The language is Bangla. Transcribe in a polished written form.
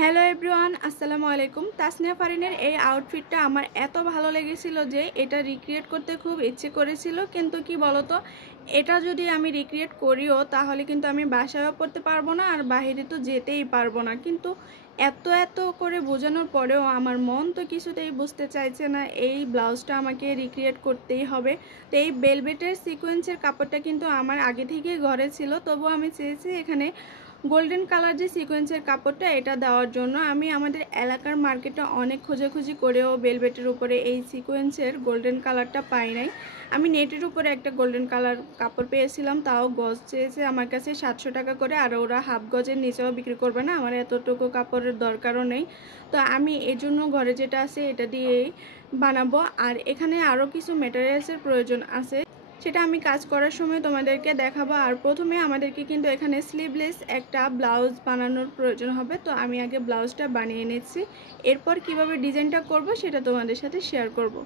হ্যালো এভরিওয়ান, আসসালামু আলাইকুম। তাসনিয়া ফারিনের এই আউটফিটটা আমার এত ভালো লেগেছিল যে এটা রিক্রিয়েট করতে খুব ইচ্ছে করেছিল, কিন্তু কি বলতো, এটা যদি আমি রিক্রিয়েট করিও তাহলে কিন্তু আমি বাসায়ও পড়তে পারবো না আর বাইরে তো যেতেই পারবো না। কিন্তু এত এত করে বোঝানোর পরেও আমার মন তো কিছুতেই বুঝতে চাইছে না, এই ব্লাউজটা আমাকে রিক্রিয়েট করতেই হবে। তো এই বেলভেটের সিকোয়েন্সের কাপড়টা কিন্তু আমার আগে থেকেই ঘরে ছিল, তবুও আমি চেয়েছি এখানে গোল্ডেন কালার যে সিকোয়েন্সের কাপড়টা এটা দেওয়ার জন্য। আমি আমাদের এলাকার মার্কেটে অনেক খোঁজাখুঁজি করেও বেলভেটের উপরে এই সিকোয়েন্সের গোল্ডেন কালারটা পাই নাই। আমি নেটের উপরে একটা গোল্ডেন কালার কাপড় পেয়েছিলাম, তাও গজ চেয়েছে আমার কাছে 700 টাকা করে, আর ওরা হাফ গজের নিচেও বিক্রি করবে না, আমার এতটুকু কাপড়ের দরকারও নেই। তো আমি এজন্য ঘরে যেটা আছে এটা দিয়েই বানাবো। আর এখানে আরও কিছু ম্যাটেরিয়ালসের প্রয়োজন আছে, সেটা আমি কাজ করার সময় তোমাদেরকে দেখাবো। আর প্রথমে আমাদেরকে কিন্তু এখানে স্লিভলেস একটা ব্লাউজ বানানোর প্রয়োজন হবে, তো আমি আগে ব্লাউজটা বানিয়ে নিচ্ছি, এরপর কিভাবে ডিজাইনটা করব সেটা তোমাদের সাথে শেয়ার করব।